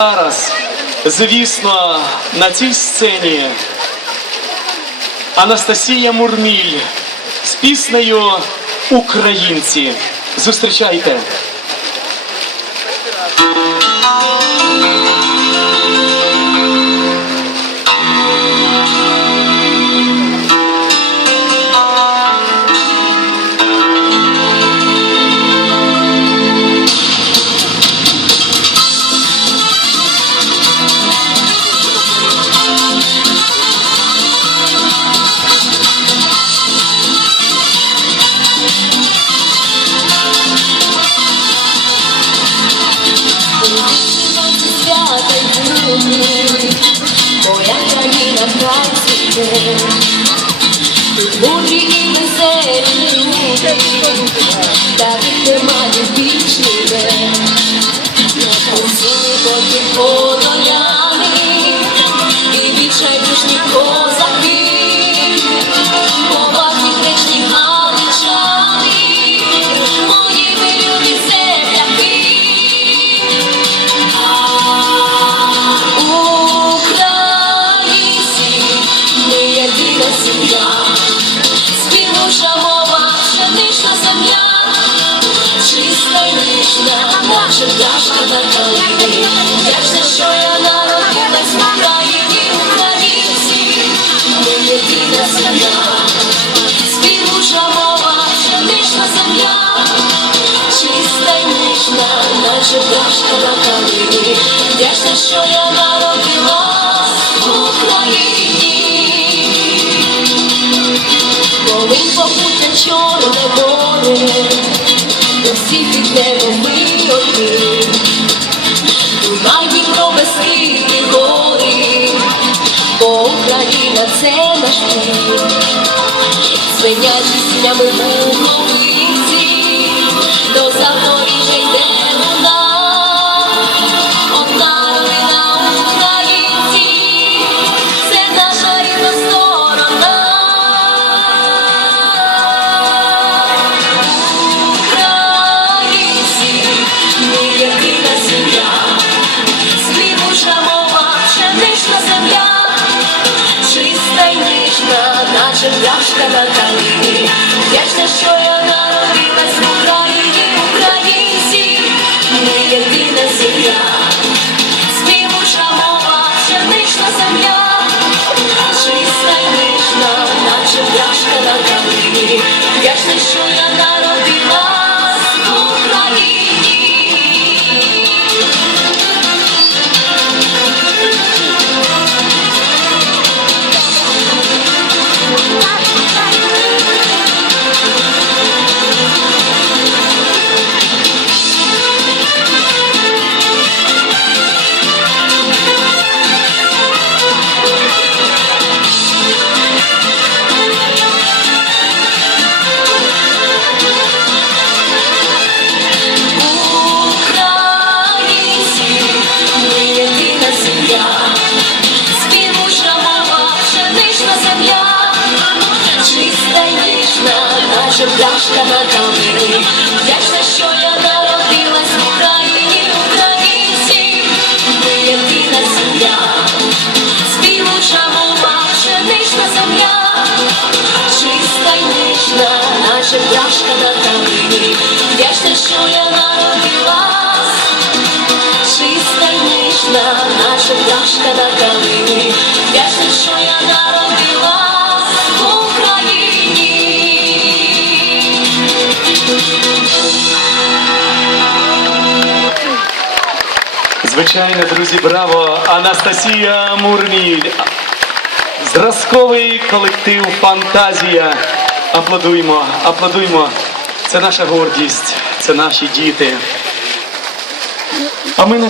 Зараз, звісно, на цій сцені Анастасія Мурміль з піснею Українці. Зустрічайте. Й грудні, моя країна хай цвіте. Тут мудрі і веселі люди, таких немає більш ніде. Усі поки пташка на калині. Вдячна, що я народилась в Україні, українці, ми єдина сім'я, співуча мова, пшенична земля, чиста й ніжна, наче на калині. Вдячна, що я народилась в Україні. Коли попуття чорне море, до всіх ідемо ми Бескиди, гори, бо Україна це наш дім. Звенять піснями ніжна, наче пташка на калині. Вдячна, що я народилась наша пташка на калині. Вдячна, що я народилась в Україні, українці, сім'я, співуча мова, пшенична земля, чиста й ніжна, наша пташка на калині. Вдячна, що я народилась, чиста й ніжна, наша пташка Звичайно, друзі, браво! Анастасія Мурміль. Зразковий колектив Фантазія. Аплодуймо, аплодуймо. Це наша гордість, це наші діти. А ми